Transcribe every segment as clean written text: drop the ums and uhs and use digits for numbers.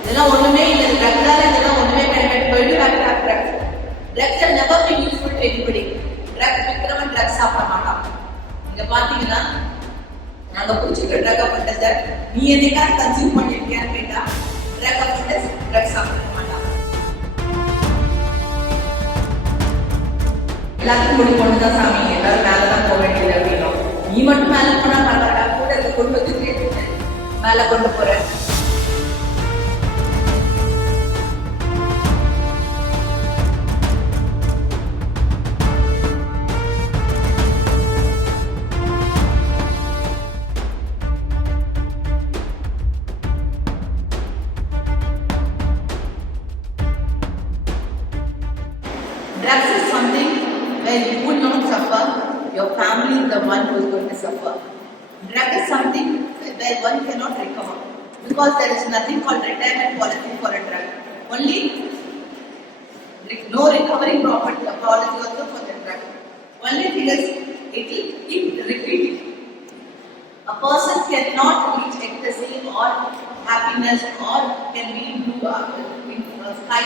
இதெல்லாம் ஒண்ணுமே இல்லை. ட்ரக்ஸால இதெல்லாம் ஒண்ணுமே கிடையாது. Drugs are never been useful to anybody. Drugs விக்கிறவன் ட்ரக்ஸ் சாப்பிட மாட்டான். இங்க பாத்தீங்கன்னா நாங்க குடிச்சிருக்க ட்ரக் அஃபெண்டர்ஸை நீ என்னைக்காவது கன்சியூம் பண்ணிருக்கியான்னு கேட்டா ட்ரக் அஃபெண்டர்ஸ் ட்ரக்ஸ் சாப்பிட மாட்டான். எல்லாத்தையும் முடி கொண்டுதான் சாமி எல்லாரும் மேலதான் போக வேண்டியது அப்படின்னா நீ மட்டும் மேல போனா பரவாயில்ல, கூட இருக்க கொண்டு வந்து மேல கொண்டு போற. Drugs is something where you will not suffer, your family is the one who is going to suffer. Drug is something where one cannot recover because there is nothing called retirement policy for a drug. Only no recovering policy also for the drug. Only thing is it will keep repeating. A person cannot reach ecstasy or happiness or can be in sky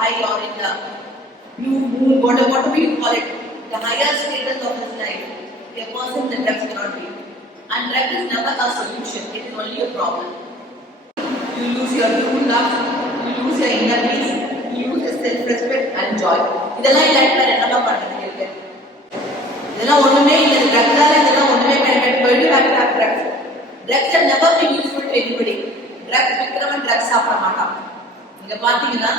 high or in the blue moon, whatever you call it, the higher status of his life, a person that drugs cannot be. And drug is never a solution, it is only a problem. You lose your true love, you lose your inner peace, you lose your self-respect and joy. இதெல்லாம் லைஃப்ல என்னமா பண்றது இருக்கு? இதெல்லாம் ஒண்ணுமே இல்லை. ட்ரக்ஸால இதெல்லாம் ஒண்ணுமே கிடையாது. Drugs are never been useful to anybody. Drugs விக்கிறவன் ட்ரக்ஸ் சாப்பிட மாட்டான். இங்க பாத்தீங்கன்னா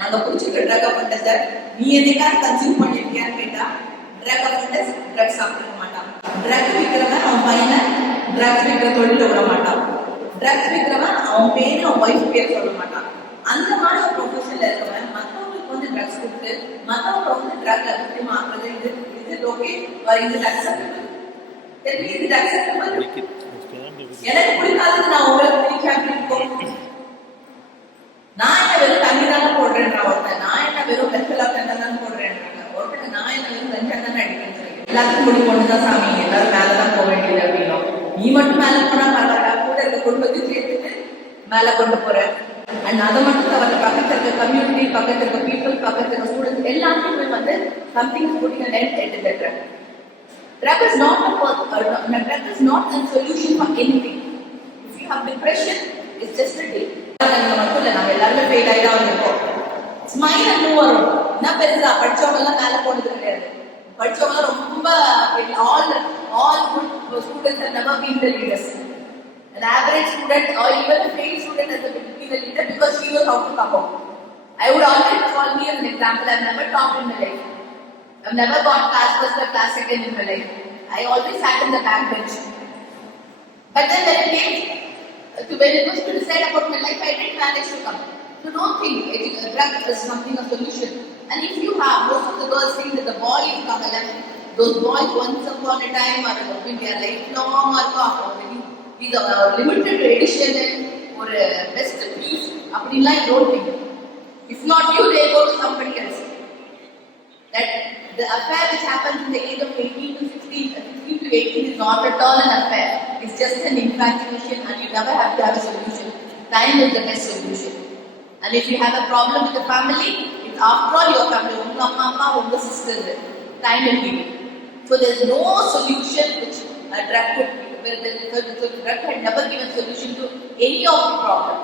நாங்க குடிச்சிருக்க ட்ரக் அஃபெண்டர்ஸை நீ என்னைக்காவது கன்சியூம் பண்ணிருக்கியான்னு கேட்டா ட்ரக் அஃபெண்டர்ஸ் ட்ரக்ஸ் சாப்பிட மாட்டான். ட்ரக் விற்கிறவன் அவன் பையனை ட்ரக்ஸ் விற்கிற தொழில விட மாட்டான். ட்ரக்ஸ் விற்கிறவன் அவன் பேரு அவன் ஒய்ஃப் பேர் சொல்ல மாட்டான். அந்த மாதிரி ஒரு ப்ரொஃபஷன்ல இருக்கவன் மற்றவங்களுக்கு வந்து ட்ரக்ஸ் கொடுத்து மற்றவங்க வந்து ட்ரக் அடிக்டிவ் ஆக்குறது இது ஓகே, இது அக்செப்டபிள். இது அக்செப்டபிள். எனக்கு பிடிக்காதது நான் உங்களுக்கு பிடிக்காம இருக்கும். நான் என்ன வெறும் தண்ணி தானே போடுறேன் ஒருத்தன், நான் என்ன வெறும் வெத்தலா தானே போடுறேன் ஒருத்தன், நான் என்ன வெறும் கஞ்சா தானே அடிக்கிறேன். எல்லாத்தையும் முடி கொண்டுதான் சாமி எல்லாரும் மேலதான் போக வேண்டியது அப்படின்னா நீ மட்டும் மேல போனா பரவாயில்ல, கூட இருக்க குடும்பத்தை சேர்த்துட்டு மேல கொண்டு போற. அண்ட் அதை மட்டும் தவிர பக்கத்துல இருக்க கம்யூனிட்டி, பக்கத்துல இருக்க பீப்புள், பக்கத்துல இருக்க ஸ்டூடெண்ட்ஸ் எல்லாத்தையுமே வந்து something pudding an end to the drug. Drug is not a solution for anything. If you have depression, it's just a day. மட்டும் இல்ல, நம்ம எல்லாருமே ஃபெயில் ஆயிதான் வந்திருக்கோம். ஸ்மைல் அண்ட் மூவ் வரும். என்ன பெருசா படிச்சவங்க எல்லாம் மேல போனது கிடையாது. படிச்சவங்க ரொம்ப all good students have never been the leaders. An average student or even a failed student has been the leader because he knows how to come out. I would always call me as an example. I've never topped in my life. I've never got class first or class second in my life. I always sat in the back bench. But then when it was to decide about my life, I didn't manage to come. So don't think drug is something a solution. And if you have, most of the girls think that the boy is come along. Those boys once upon a time are in their lifelong or these are limited edition or best piece. Appadila don't think. If not you, they go to somebody else. That the affair which happens in the age of 18 to 18 is not at all an affair. It's just an infatuation and you never have to have a solution. Time is the best solution. And if you have a problem with the family, it's after all your family, your mama, your sisters, time will heal. So there's no solution which a drug could, the drug had never given solution to any of the problem.